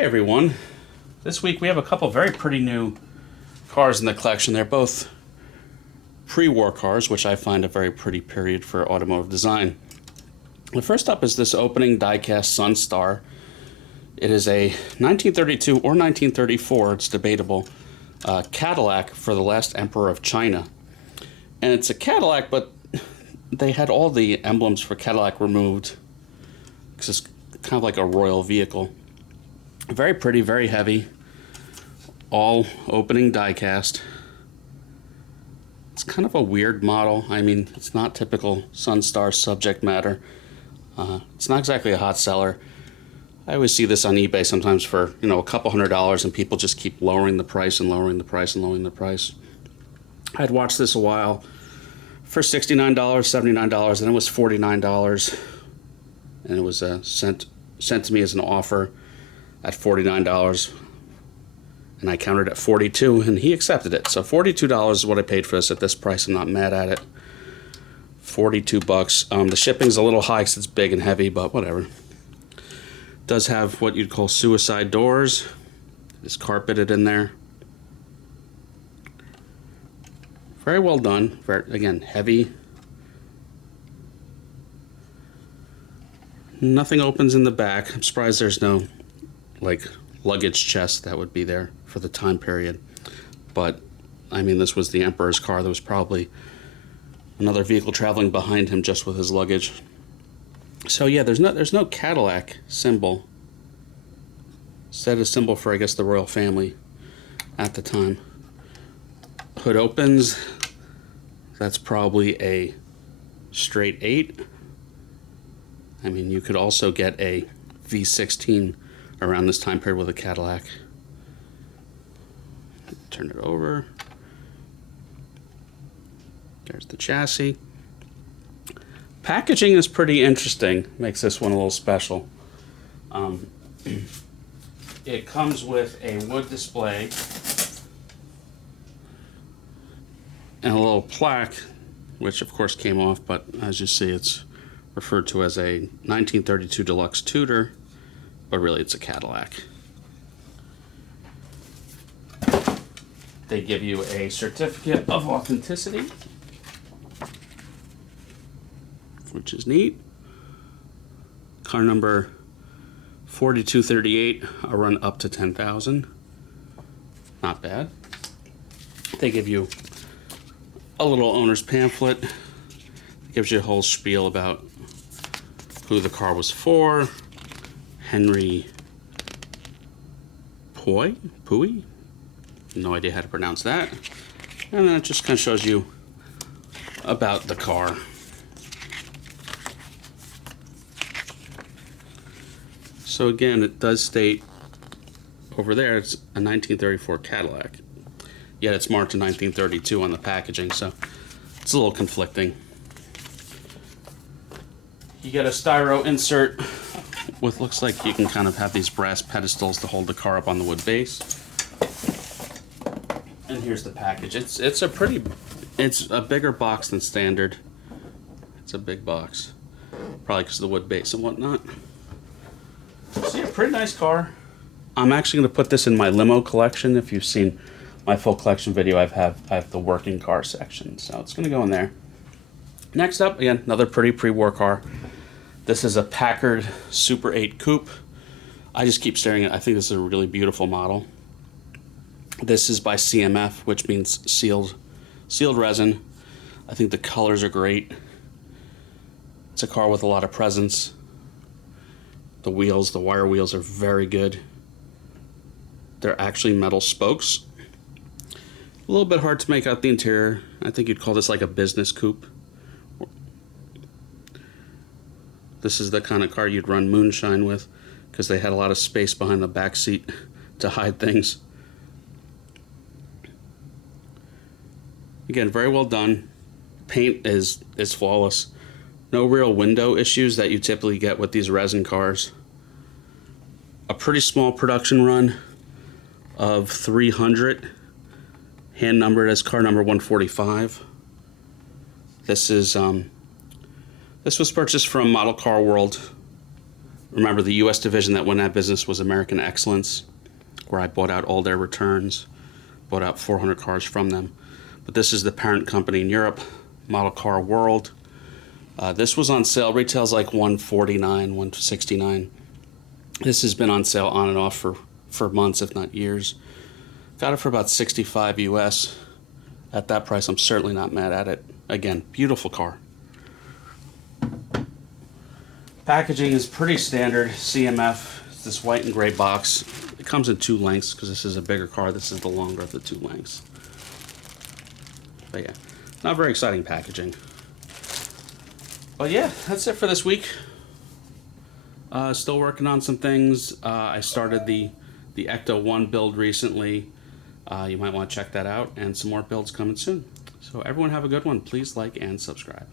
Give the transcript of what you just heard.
Hey everyone, this week we have a couple very pretty new cars in the collection. They're both pre-war cars, which I find a very pretty period for automotive design. The first up is this opening diecast Sunstar. It is a 1932 or 1934, it's debatable, Cadillac for the last emperor of China. And it's a Cadillac, but they had all the emblems for Cadillac removed because it's kind of like a royal vehicle. Very pretty, very heavy, all opening diecast. It's kind of a weird model. I mean, it's not typical Sunstar subject matter. It's not exactly a hot seller. I always see this on eBay sometimes for, a couple $100, and people just keep lowering the price and lowering the price and lowering the price. I'd watched this a while for $69, $79, and it was $49, and it was sent to me as an offer at $49, and I countered at $42, and he accepted it. So $42 is what I paid for this. At this price, I'm not mad at it. $42. The shipping's a little high because it's big and heavy, but whatever. Does have what you'd call suicide doors. It's carpeted in there. Very well done. Very, again, heavy. Nothing opens in the back. I'm surprised there's no luggage chest that would be there for the time period. But I mean, this was the emperor's car. There was probably another vehicle traveling behind him just with his luggage. So yeah, there's no Cadillac symbol. Instead, a symbol for, I guess, the royal family at the time. Hood opens. That's probably a straight 8. I mean, you could also get a V16 around this time period with a Cadillac. Turn it over. There's the chassis. Packaging is pretty interesting. Makes this one a little special. It comes with a wood display and a little plaque, which of course came off, but as you see, it's referred to as a 1932 Deluxe Tudor, but really it's a Cadillac. They give you a certificate of authenticity, which is neat. Car number 4238, a run up to 10,000. Not bad. They give you a little owner's pamphlet. It gives you a whole spiel about who the car was for. Henry Puy? No idea how to pronounce that. And then it just kind of shows you about the car. So again, it does state over there it's a 1934 Cadillac. Yet it's marked in 1932 on the packaging, so it's a little conflicting. You get a styro insert with, looks like you can kind of have these brass pedestals to hold the car up on the wood base. And here's the package. It's a bigger box than standard. It's a big box, probably because of the wood base and whatnot. So yeah, pretty nice car. I'm actually going to put this in my Limo collection. If you've seen my full collection video, I have the working car section, so it's going to go in there. Next up, again, another pretty pre-war car. This is a Packard Super 8 Coupe. I just keep staring at it. I think this is a really beautiful model. This is by CMF, which means sealed resin. I think the colors are great. It's a car with a lot of presence. The wheels, the wire wheels, are very good. They're actually metal spokes. A little bit hard to make out the interior. I think you'd call this like a business coupe. This is the kind of car you'd run moonshine with because they had a lot of space behind the back seat to hide things. Again, very well done. Paint is flawless. No real window issues that you typically get with these resin cars. A pretty small production run of 300, hand numbered as car number 145. This was purchased from Model Car World Remember, the U.S. division that won that business was American Excellence, where I bought out all their returns, bought out 400 cars from them. But this is the parent company in Europe, Model Car World. This was on sale. Retails like $149, $169. This has been on sale on and off for months, if not years. Got it for about $65 US. At that price, I'm certainly not mad at it. Again, beautiful car. Packaging is pretty standard. CMF. It's this white and gray box. It comes in 2 lengths because this is a bigger car. This is the longer of the 2 lengths. But yeah, not very exciting packaging. But yeah, that's it for this week. Still working on some things. I started the Ecto 1 build recently. You might want to check that out, and some more builds coming soon. So everyone have a good one. Please like and subscribe.